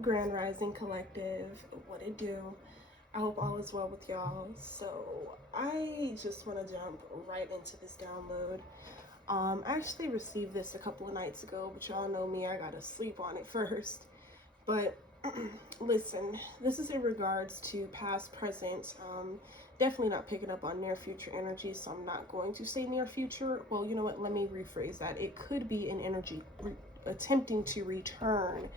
Grand Rising Collective, what it do? I hope all is well with y'all. So I just want to jump right into this download. I actually received this a couple of nights ago, but y'all know me, I gotta sleep on it first. But listen, this is in regards to past, present. Definitely not picking up on near future energy, so I'm not going to say near future. Well, you know what? Let me rephrase that. It could be an energy attempting to return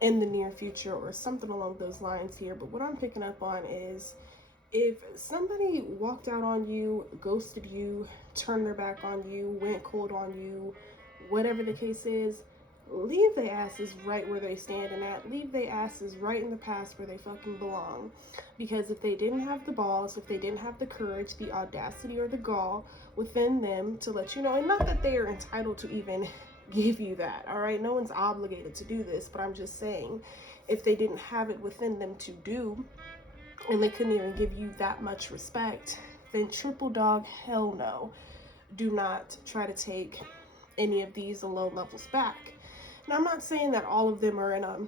in the near future or something along those lines here. But what I'm picking up on is if somebody walked out on you, ghosted you, turned their back on you, went cold on you, whatever the case is, leave their asses right where they standing at. Leave their asses right in the past where they fucking belong. Because if they didn't have the balls, if they didn't have the courage, the audacity, or the gall within them to let you know, and not that they are entitled to even give you that, all right? No one's obligated to do this, but I'm just saying, if they didn't have it within them to do, and they couldn't even give you that much respect, then triple dog hell no. Do not try to take any of these low levels back. Now, I'm not saying that all of them are in a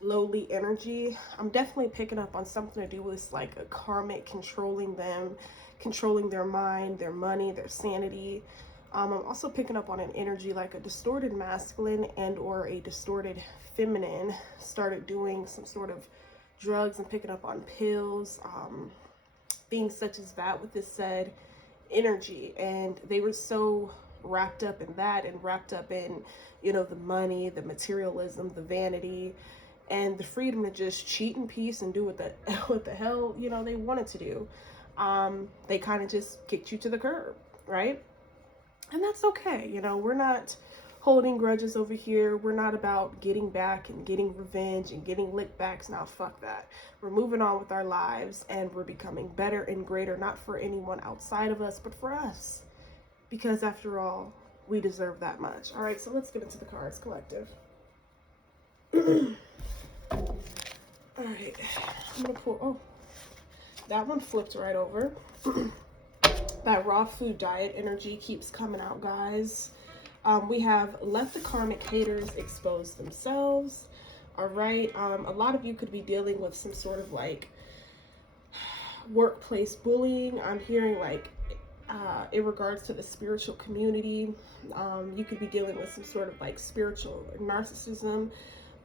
lowly energy. I'm definitely picking up on something to do with like a karmic controlling them, controlling their mind, their money, their sanity. I'm also picking up on an energy like a distorted masculine and or a distorted feminine started doing some sort of drugs and picking up on pills, things such as that with this said energy. And they were so wrapped up in that and wrapped up in, you know, the money, the materialism, the vanity, and the freedom to just cheat in peace and do what the what the hell, you know, they wanted to do. They kind of just kicked you to the curb, right? And that's okay. You know, we're not holding grudges over here. We're not about getting back and getting revenge and getting lick backs. Now, fuck that. We're moving on with our lives and we're becoming better and greater, not for anyone outside of us, but for us. Because after all, we deserve that much. All right, so let's get into the cards collective. All right, I'm gonna pull. Oh, that one flipped right over. That raw food diet energy keeps coming out, guys. We have let the karmic haters expose themselves. All right. A lot of you could be dealing with some sort of like workplace bullying. I'm hearing like in regards to the spiritual community, you could be dealing with some sort of like spiritual narcissism,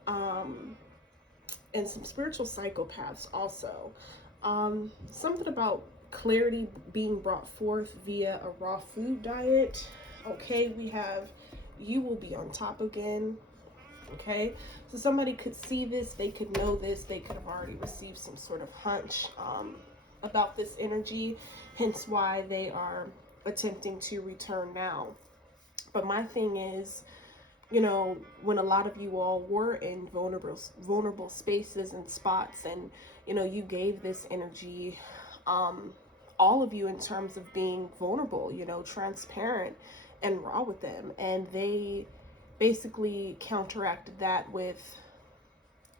and some spiritual psychopaths also. Something about clarity being brought forth via a raw food diet. Okay, we have you will be on top again. Okay, so somebody could see this, they could know this, they could have already received some sort of hunch about this energy, hence why they are attempting to return now. But my thing is, you know, when a lot of you all were in vulnerable spaces and spots, and you know, you gave this energy, all of you, in terms of being vulnerable, you know, transparent and raw with them, and they basically counteracted that with,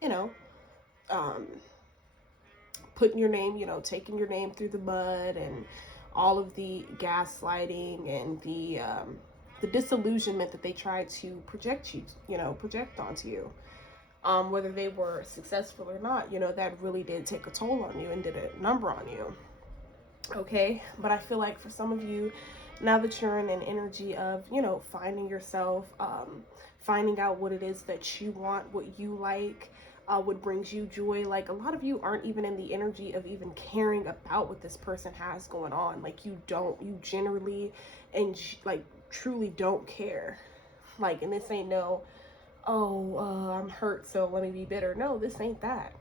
you know, um, putting your name, you know, taking your name through the mud, and all of the gaslighting and the disillusionment that they tried to project project onto you. Whether they were successful or not, you know, that really did take a toll on you and did a number on you. Okay, but I feel like for some of you, now that you're in an energy of, you know, finding yourself, finding out what it is that you want, what you like, what brings you joy. Like, a lot of you aren't even in the energy of even caring about what this person has going on. Like, you generally and like truly don't care. Like, and this ain't no, oh, I'm hurt, so let me be bitter. No, this ain't that.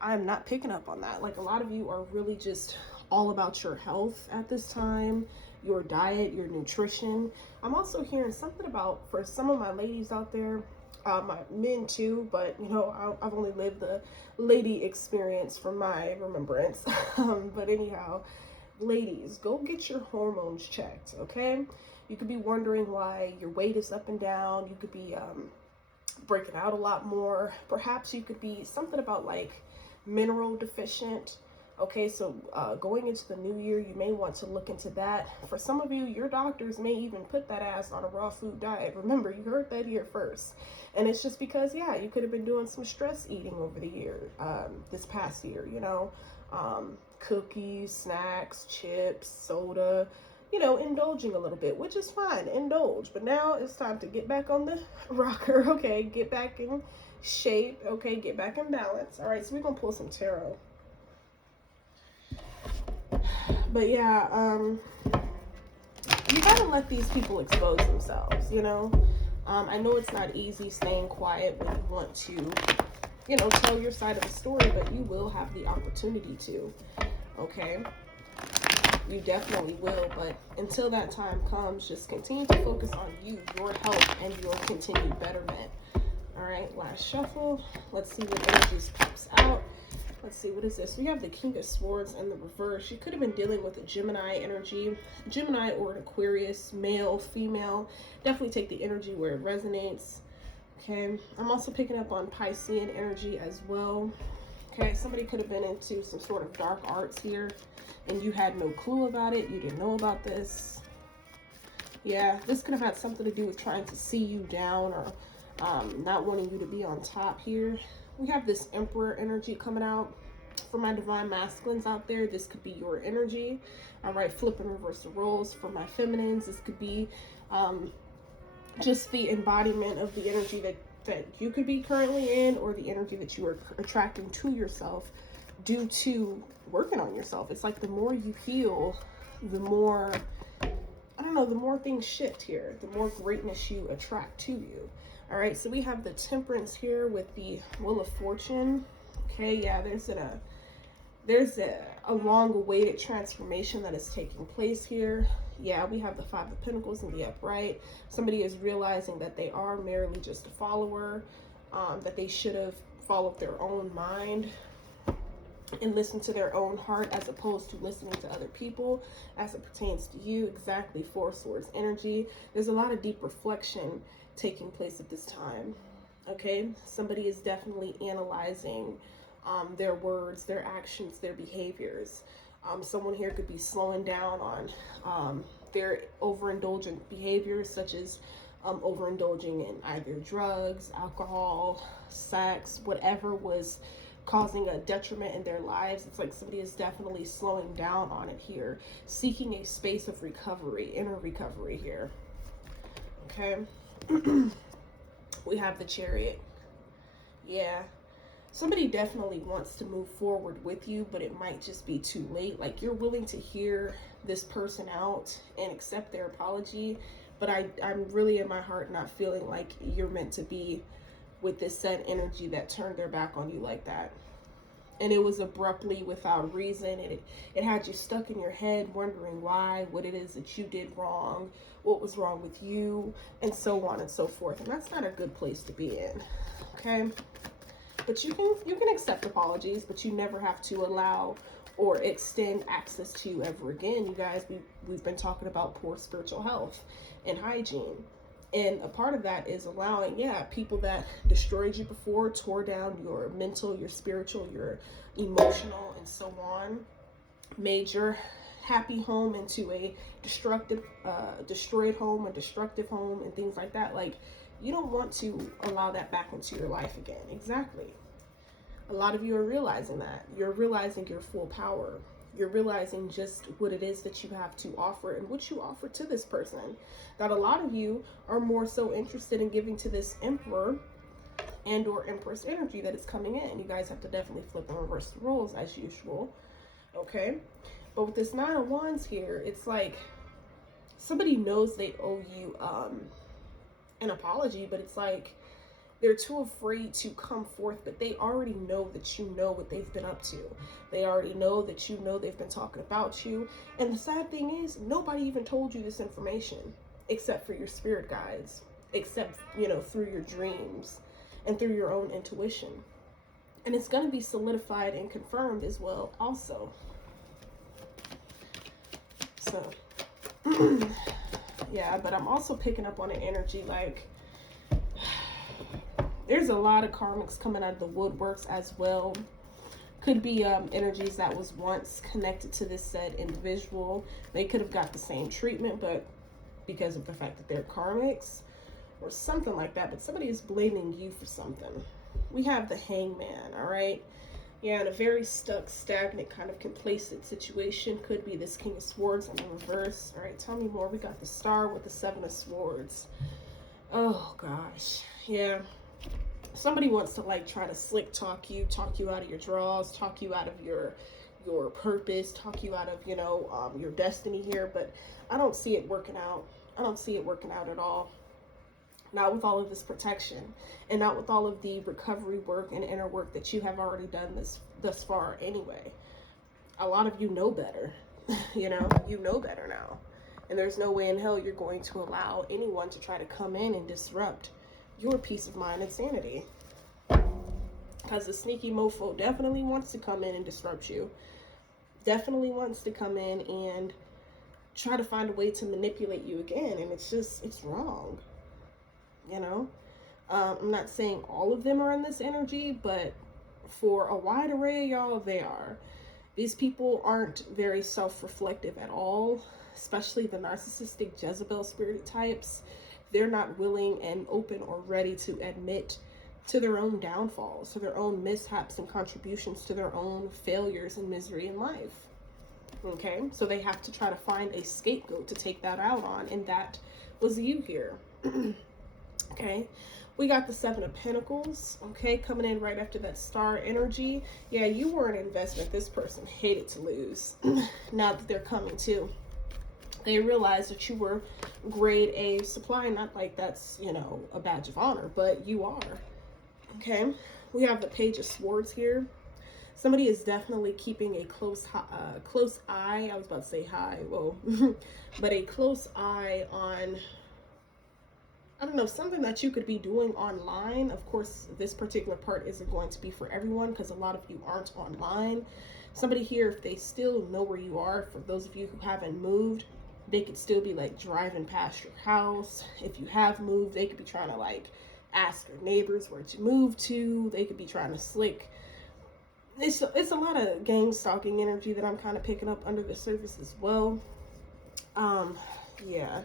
I'm not picking up on that. Like, a lot of you are really just all about your health at this time, your diet, your nutrition. I'm also hearing something about, for some of my ladies out there, my men too, but you know, I've only lived the lady experience from my remembrance. But anyhow, ladies, go get your hormones checked, okay? You could be wondering why your weight is up and down. You could be breaking out a lot more. Perhaps you could be something about like mineral deficient. Okay, so going into the new year, you may want to look into that. For some of you, your doctors may even put that ass on a raw food diet. Remember, you heard that here first. And it's just because, yeah, you could have been doing some stress eating over the year, this past year, you know, cookies, snacks, chips, soda, you know, indulging a little bit, which is fine, indulge. But now it's time to get back on the rocker, okay, get back in shape, okay, get back in balance. All right, so we're going to pull some tarot. But yeah, you gotta let these people expose themselves, you know. I know it's not easy staying quiet when you want to, you know, tell your side of the story, but you will have the opportunity to, okay? You definitely will, but until that time comes, just continue to focus on you, your health, and your continued betterment. All right, last shuffle. Let's see what energies pops out. Let's see, what is this? We have the King of Swords in the reverse. You could have been dealing with a Gemini energy, Gemini or an Aquarius, male, female. Definitely take the energy where it resonates. Okay, I'm also picking up on Piscean energy as well. Okay, somebody could have been into some sort of dark arts here, and you had no clue about it. You didn't know about this. Yeah, this could have had something to do with trying to see you down or not wanting you to be on top here. We have this Emperor energy coming out. For my divine masculines out there, this could be your energy. All right, flip and reverse the roles. For my feminines, this could be just the embodiment of the energy that you could be currently in, or the energy that you are attracting to yourself due to working on yourself. It's like the more you heal, the more, I don't know, the more things shift here, the more greatness you attract to you. All right, so we have the Temperance here with the Wheel of Fortune. Okay, yeah, there's a long-awaited transformation that is taking place here. Yeah, we have the Five of Pentacles in the upright. Somebody is realizing that they are merely just a follower, that they should have followed their own mind and listened to their own heart as opposed to listening to other people as it pertains to you. Exactly, Four Swords energy. There's a lot of deep reflection taking place at this time. Okay, somebody is definitely analyzing their words, their actions, their behaviors. Someone here could be slowing down on their overindulgent behaviors, such as overindulging in either drugs, alcohol, sex, whatever was causing a detriment in their lives. It's like somebody is definitely slowing down on it here, seeking a space of recovery, inner recovery here. Okay. We have the Chariot. Yeah, somebody definitely wants to move forward with you, but it might just be too late. Like, you're willing to hear this person out and accept their apology, but I'm really in my heart not feeling like you're meant to be with this said energy that turned their back on you like that. And it was abruptly, without reason. It had you stuck in your head wondering why, what it is that you did wrong, what was wrong with you, and so on and so forth. And that's not a good place to be in. Okay, but you can accept apologies, but you never have to allow or extend access to ever again. You guys, we've been talking about poor spiritual health and hygiene. And a part of that is allowing, yeah, people that destroyed you before, tore down your mental, your spiritual, your emotional, and so on, made your happy home into a destructive, destroyed home, a destructive home, and things like that. Like, you don't want to allow that back into your life again. Exactly. A lot of you are realizing that. You're realizing your full power. You're realizing just what it is that you have to offer and what you offer to this person. That a lot of you are more so interested in giving to this Emperor and or Empress energy that is coming in. You guys have to definitely flip and reverse the roles as usual. Okay? But with this Nine of Wands here, it's like somebody knows they owe you an apology, but it's like they're too afraid to come forth, but they already know that you know what they've been up to. They already know that you know they've been talking about you. And the sad thing is, nobody even told you this information except for your spirit guides, except, you know, through your dreams and through your own intuition. And it's going to be solidified and confirmed as well also. So, yeah, but I'm also picking up on an energy like, there's a lot of karmics coming out of the woodworks as well. Could be energies that was once connected to this said individual. They could have got the same treatment, but because of the fact that they're karmics or something like that, but somebody is blaming you for something. We have the Hangman, all right? Yeah, in a very stuck, stagnant, kind of complacent situation. Could be this King of Swords in the reverse. All right, tell me more. We got the Star with the Seven of Swords. Oh, gosh. Yeah. Somebody wants to, like, try to slick talk you out of your draws, talk you out of your purpose, talk you out of, you know, your destiny here. But I don't see it working out. I don't see it working out at all. Not with all of this protection, and not with all of the recovery work and inner work that you have already done thus far anyway. A lot of you know better. You know better now. And there's no way in hell you're going to allow anyone to try to come in and disrupt your peace of mind and sanity. Because the sneaky mofo definitely wants to come in and disrupt you. Definitely wants to come in and try to find a way to manipulate you again. And it's wrong. You know, I'm not saying all of them are in this energy, but for a wide array of y'all, they are. These people aren't very self-reflective at all, especially the narcissistic Jezebel spirit types. They're not willing and open or ready to admit to their own downfalls, to their own mishaps and contributions to their own failures and misery in life. Okay, so they have to try to find a scapegoat to take that out on, and that was you here. Okay, we got the Seven of Pentacles, okay, coming in right after that Star energy. Yeah, you were an investment this person hated to lose. Now that they're coming to, they realize that you were grade A supply. Not like that's, you know, a badge of honor, but you are. Okay, we have the Page of Swords here. Somebody is definitely keeping a close eye. I was about to say hi, whoa, but a close eye on, I don't know, something that you could be doing online. Of course, this particular part isn't going to be for everyone because a lot of you aren't online. Somebody here, if they still know where you are, for those of you who haven't moved, they could still be like driving past your house. If you have moved, they could be trying to like ask your neighbors where to move to. They could be trying to slick. It's a lot of gang stalking energy that I'm kind of picking up under the surface as well. Yeah.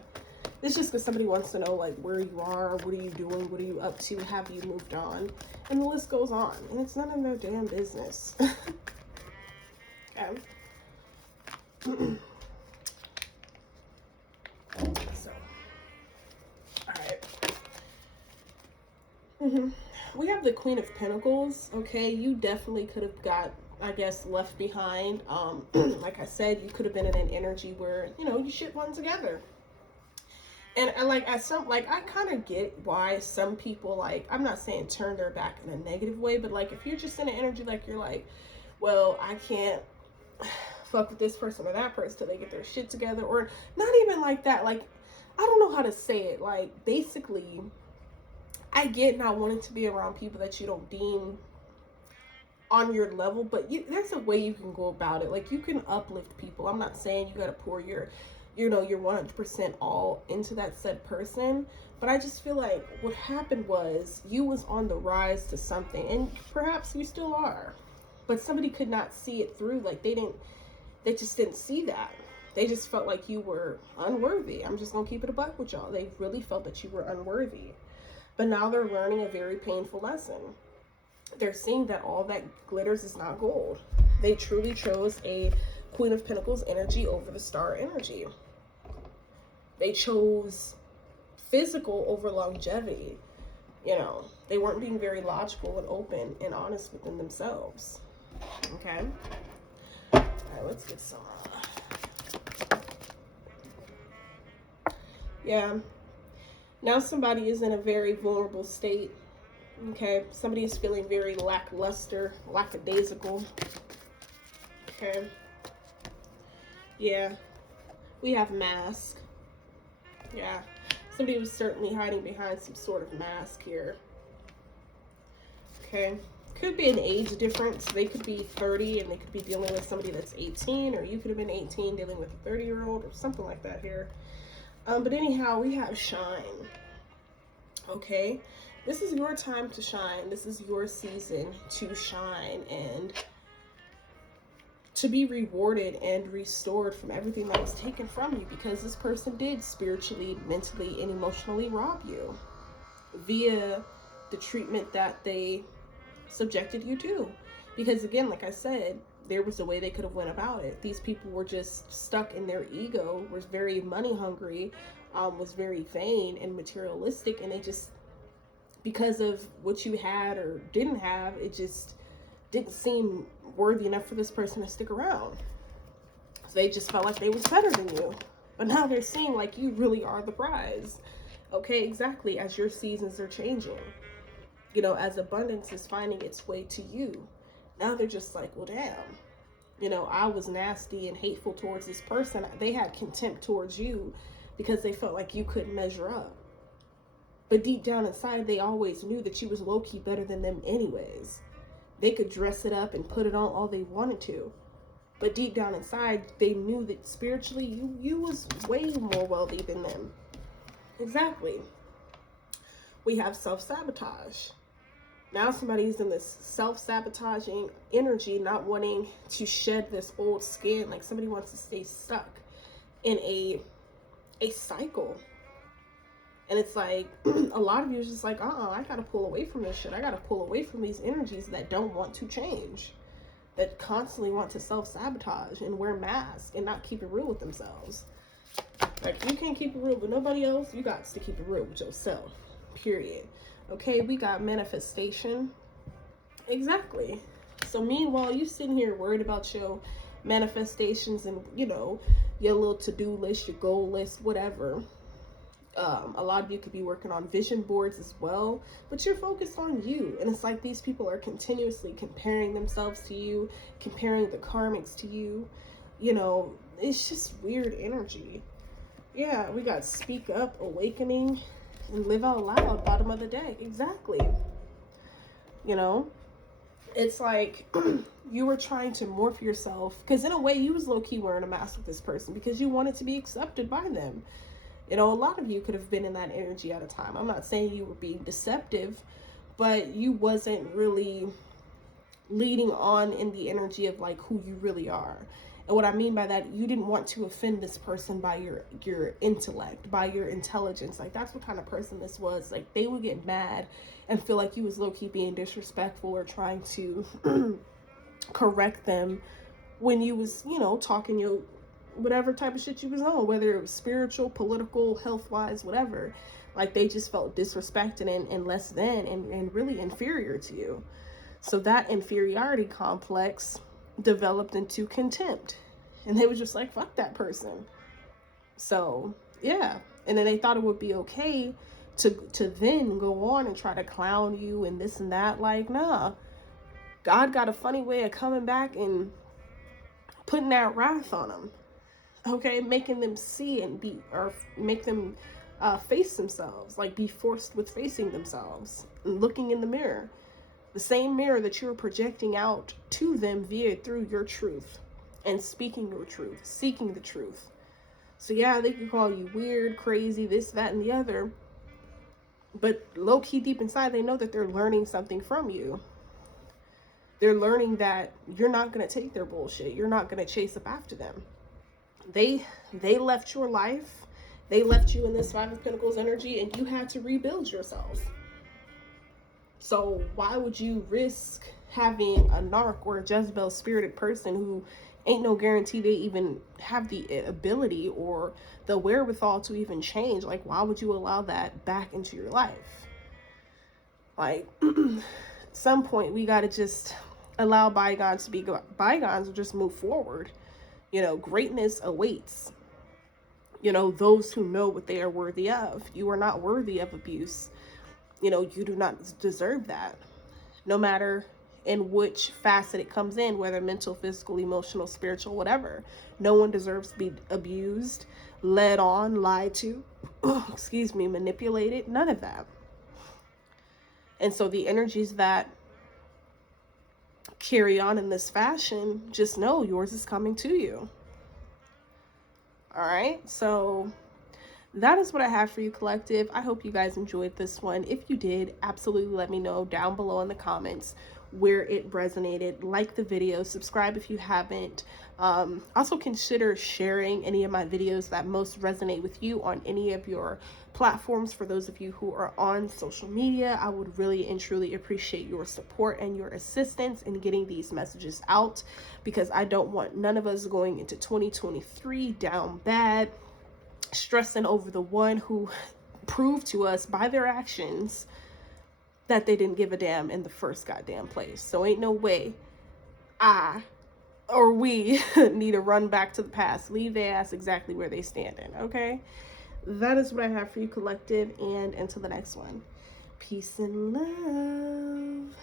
It's just because somebody wants to know, like, where you are, what are you doing, what are you up to, have you moved on? And the list goes on. And it's none of their damn business. Okay. So, alright. We have the Queen of Pentacles, okay? You definitely could have got, I guess, left behind. Like I said, you could have been in an energy where, you know, you should run together. And like I kind of get why some people, like, I'm not saying turn their back in a negative way, but like if you're just in an energy like you're like, well, I can't fuck with this person or that person till they get their shit together, or not even like that. Like, I don't know how to say it. Like, basically, I get not wanting to be around people that you don't deem on your level, but there's a way you can go about it. Like, you can uplift people. I'm not saying you got to pour your 100% all into that said person, but I just feel like what happened was you was on the rise to something, and perhaps you still are, but somebody could not see it through. Like, they just didn't see that. They just felt like you were unworthy. I'm just gonna keep it a buck with y'all. They really felt that you were unworthy, but now they're learning a very painful lesson. They're seeing that all that glitters is not gold. They truly chose a Queen of Pentacles energy over the Star energy. They chose physical over longevity. You know, they weren't being very logical and open and honest within themselves. Okay. All right, let's get some. Yeah. Now somebody is in a very vulnerable state. Okay. Somebody is feeling very lackluster, lackadaisical. Okay. Yeah. We have mask. Yeah. Somebody was certainly hiding behind some sort of mask here. Okay. Could be an age difference. They could be 30 and they could be dealing with somebody that's 18, or you could have been 18 dealing with a 30-year-old or something like that here. But anyhow, we have shine. Okay. This is your time to shine. This is your season to shine. And to be rewarded and restored from everything that was taken from you, because this person did spiritually, mentally, and emotionally rob you via the treatment that they subjected you to. Because again, like I said, there was a way they could have went about it. These people were just stuck in their ego, was very money hungry, was very vain and materialistic, and they just, because of what you had or didn't have, it just didn't seem worthy enough for this person to stick around. So they just felt like they was better than you. But now they're seeing like you really are the prize. Okay, exactly, as your seasons are changing. You know, as abundance is finding its way to you. Now they're just like, well, damn. You know, I was nasty and hateful towards this person. They had contempt towards you because they felt like you couldn't measure up. But deep down inside, they always knew that you was low-key better than them anyways. They could dress it up and put it on all they wanted to. But deep down inside, they knew that spiritually, you was way more wealthy than them. Exactly. We have self-sabotage. Now somebody's in this self-sabotaging energy, not wanting to shed this old skin. Like somebody wants to stay stuck in a cycle. And it's like, a lot of you is just like, I gotta pull away from this shit. I gotta pull away from these energies that don't want to change, that constantly want to self-sabotage and wear masks and not keep it real with themselves. Like, you can't keep it real with nobody else. You got to keep it real with yourself, period. Okay, we got manifestation. Exactly. So meanwhile, you sitting here worried about your manifestations and, you know, your little to-do list, your goal list, whatever. A lot of you could be working on vision boards as well, but you're focused on you. And it's like these people are continuously comparing themselves to you, comparing the karmics to you. You know, it's just weird energy. Yeah, we got speak up, awakening, and live out loud, bottom of the deck. Exactly. You know, it's like you were trying to morph yourself, because in a way you was low-key wearing a mask with this person because you wanted to be accepted by them. You know, a lot of you could have been in that energy at a time. I'm not saying you were being deceptive, but you wasn't really leading on in the energy of like who you really are. And what I mean by that, you didn't want to offend this person by your intellect, by your intelligence. Like, that's what kind of person this was. Like, they would get mad and feel like you was low-key being disrespectful or trying to correct them when you was, you know, talking your whatever type of shit you was on, whether it was spiritual, political, health-wise, whatever. Like, they just felt disrespected and less than and really inferior to you. So that inferiority complex developed into contempt, and they were just like, fuck that person. So yeah, and then they thought it would be okay to then go on and try to clown you and this and that. Like, nah, God got a funny way of coming back and putting that wrath on them. Okay, making them see and be, or make them face themselves, like be forced with facing themselves and looking in the mirror. The same mirror that you're projecting out to them via through your truth and speaking your truth, seeking the truth. So yeah, they can call you weird, crazy, this, that, and the other. But low-key deep inside, they know that they're learning something from you. They're learning that you're not going to take their bullshit. You're not going to chase up after them. They left your life. They left you in this Five of Pentacles energy, and you had to rebuild yourself. So why would you risk having a narc or a Jezebel spirited person who ain't no guarantee they even have the ability or the wherewithal to even change? Like, why would you allow that back into your life? Like, at some point, we got to just allow bygones to be bygones and just move forward. You know, greatness awaits, you know, those who know what they are worthy of. You are not worthy of abuse. You know, you do not deserve that, no matter in which facet it comes in, whether mental, physical, emotional, spiritual, whatever. No one deserves to be abused, led on, lied to, excuse me, manipulated, none of that. And so the energies that carry on in this fashion, just know yours is coming to you. All right, so that is what I have for you, collective. I hope you guys enjoyed this one. If you did, absolutely let me know down below in the comments where it resonated. Like the video, subscribe if you haven't. Also consider sharing any of my videos that most resonate with you on any of your platforms. For those of you who are on social media, I would really and truly appreciate your support and your assistance in getting these messages out, because I don't want none of us going into 2023 down bad, stressing over the one who proved to us by their actions that they didn't give a damn in the first goddamn place. So ain't no way I or we need to run back to the past. Leave their ass exactly where they standing, okay? That is what I have for you, collective, and until the next one. Peace and love.